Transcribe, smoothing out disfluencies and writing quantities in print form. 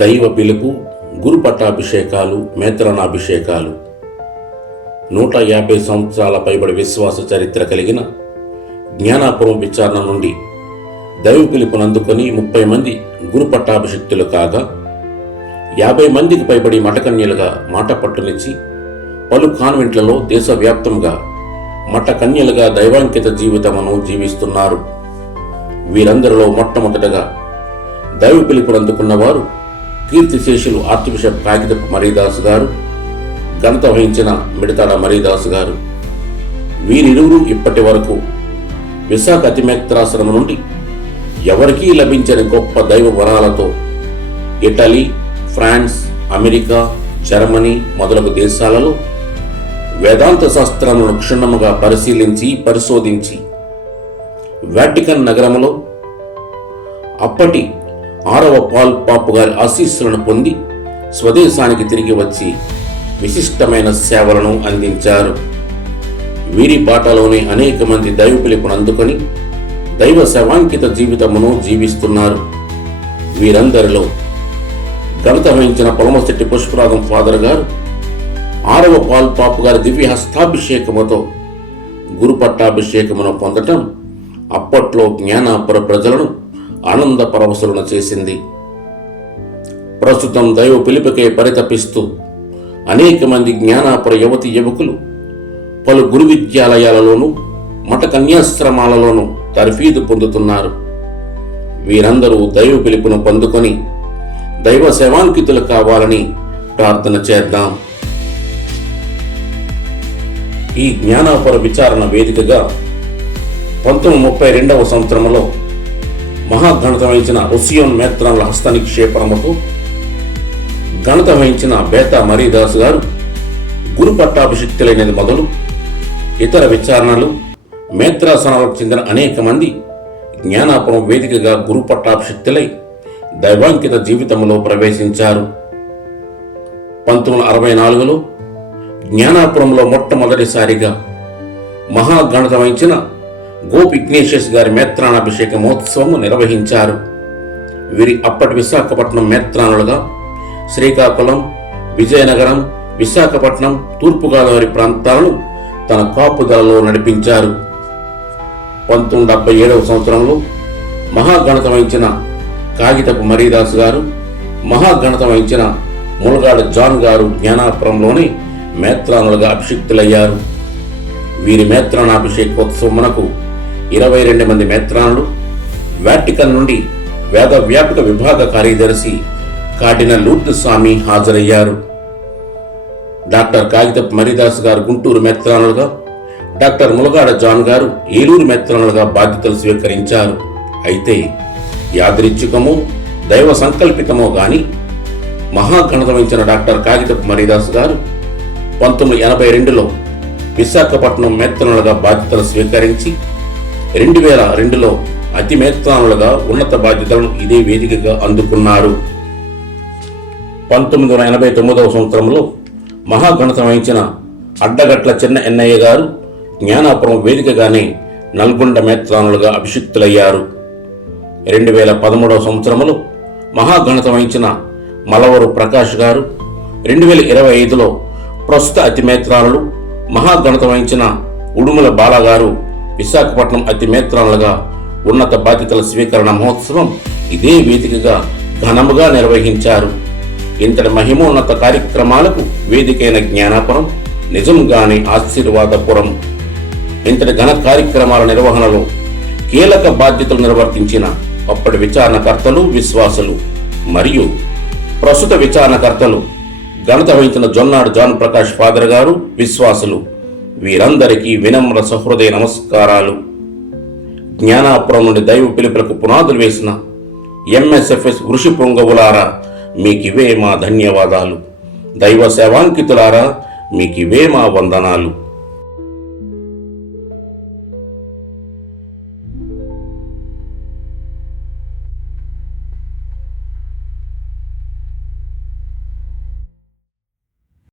దైవ పిలుపు, గురు పట్టాభిషేకాలు, మేత్రానాభిషేకాలు. 150 సంవత్సరాల పైబడి విశ్వాస చరిత్ర కలిగిన జ్ఞానాపురం విచారణ నుండి దైవ పిలుపును అందుకొని 30 మంది గురు పట్టాభిషిక్తులు కాగా 50 మందికి పైబడి మఠకన్యలుగా మాట పట్టునిచ్చి పలు కాన్వెంట్లలో దేశవ్యాప్తంగా మఠకన్యలుగా దైవాంకిత జీవితమును జీవిస్తున్నారు. వీరందరిలో మొట్టమొదటగా దైవ పిలుపును అందుకున్నవారు కీర్తిశేషులు ఆర్చిబిషప్ కాగితపు మరీదాసు గారు, ఘనత వహించిన మిడతల మరీదాసు గారు. వీరిరువురు ఇప్పటి వరకు విశాఖ అతిమేత్రాశ్రమం నుండి ఎవరికీ లభించని గొప్ప దైవ వరాలతో ఇటలీ, ఫ్రాన్స్, అమెరికా, జర్మనీ మొదలగు దేశాలలో వేదాంత శాస్త్రములను క్షుణ్ణముగా పరిశోధించి వాటికన్ నగరములో అప్పటి 6వ పాల్ పాపు గారి ఆశీస్సులను పొంది స్వదేశానికి తిరిగి వచ్చి విశిష్టమైన సేవలను అందించారు. వీరి బాటలోనే అనేక మంది దైవ పిలుపును అందుకొని దైవ సేవాంకిత జీవితమును జీవిస్తున్నారు. వీరందరిలో ఘనత వహించిన పొలమశెట్టి పుష్పరాగం ఫాదర్ గారు 6వ పాల్ పాపు గారి దివ్య హస్తాభిషేకముతో గురు పట్టాభిషేకమును పొందటం అప్పట్లో జ్ఞానాపుర ప్రజలను ఆనంద పరవశులను చేసింది. ప్రస్తుతం దైవ పిలుపుకే పరితపిస్తూ అనేక మంది జ్ఞానాపుర యువతి యువకులు పలు గురు విద్యాలయాలలోనూ మఠ కన్యాశ్రమాలలోనూ తర్ఫీదు పొందుతున్నారు. వీరందరూ దైవ పిలుపును పొందుకొని దైవ సేవాంకితులు కావాలని ప్రార్థన చేద్దాం. ఈ జ్ఞానాపుర విచారణ వేదికగా 1932వ సంవత్సరంలో మహాఘనత వహించిన రుసియోన్ మేత్రాన్ల హస్త నిక్షేపణముతో ఘనత వహించిన బేతా మరీదాసు గారు గురు పట్టాభిషిక్తులైనది మొదలు ఇతర విచారణలు మేత్రాసనాలకు చెందిన అనేక మంది జ్ఞానాపురం వేదికగా గురు పట్టాభిషిక్తులై దైవాంకిత జీవితంలో ప్రవేశించారు. 1964లో జ్ఞానాపురంలో మొట్టమొదటిసారిగా మహాఘనత వహించిన గోపి ఇగ్నేషియస్ గారి మేత్రానాభిషేక మహోత్సవం నిర్వహించారు. వీరి అప్పటి విశాఖపట్నం మేత్రానులుగా శ్రీకాకుళం, విజయనగరం, విశాఖపట్నం, తూర్పుగోదావరి ప్రాంతాలను తన కాపుదలలో నడిపించారు. 1977వ సంవత్సరంలో మహాఘనత వహించిన కాగితపు మరీదాసు గారు, మహాఘనత వహించిన ములగాడ జాన్ గారు జ్ఞానాపురంలోనే మేత్రానులుగా అభిషిక్తులయ్యారు. వీరి మేత్రానాభిషేకోత్సవమునకు 22 మంది మేత్రానులు, వాటికన్ నుండి వేద వ్యాపక విభాగ కార్యదర్శి కార్డినల్ లూర్దు స్వామి హాజరయ్యారు. డాక్టర్ కాగితపు మరీదాసు గారు గుంటూరు మేత్రానులుగా, డాక్టర్ ములగాడ జాన్ గారు ఏలూరు మేత్రానులుగా బాధ్యతలు స్వీకరించారు. అయితే యాదృచ్ఛికమో దైవ సంకల్పితమో గాని మహాఘనత వహించిన డాక్టర్ కాగితపు మరీదాసు గారు 1982లో విశాఖపట్నం మేత్రానులుగా బాధ్యతలు స్వీకరించి 2002లో అతి మేత్రానులుగా ఉన్నత బాధ్యతలను ఇదే వేదికగా అందుకున్నారు. 1989వ సంవత్సరంలో మహాఘనత వహించిన అడ్డగట్ల చిన్న ఎన్నయ్య గారు జ్ఞానాపురం వేదికగానే నల్గొండ మేత్రానులుగా అభిషిక్తులయ్యారు. 2013వ సంవత్సరంలో మహాఘనత వహించిన మలవరు ప్రకాష్ గారు, 2025లో ప్రస్తుత అతి మేత్రానులు మహాఘనత వహించిన ఉడుమల బాలగారు విశాఖపట్నం అతి మేత్రానులుగా ఉన్నత బాధ్యతల స్వీకరణ మహోత్సవం ఇదే వేదికగా ఘనముగా నిర్వహించారు. ఇంతటి మహిమోన్నత కార్యక్రమాలకు వేదికైన జ్ఞానాపురం నిజంగానే ఆశీర్వాదపురం. ఇంతటి ఘన కార్యక్రమాల నిర్వహణలో కీలక బాధ్యతలు నిర్వర్తించిన అప్పటి విచారణకర్తలు, విశ్వాసులు మరియు ప్రస్తుత విచారణకర్తలు ఘనత వహించిన జొన్నాడు జాన్ ప్రకాష్ ఫాదర్ గారు, విశ్వాసులు వీరందరికీ వినమ్ర సహృదయ నమస్కారాలు. జ్ఞానాపురం నుండి దైవ పిలుపులకు పునాదులు వేసిన MSFS వృషి పొంగవులారా, మీకివే మా ధన్యవాదాలు. దైవ సేవాంకితులారా, మీకివే మా వందనాలు.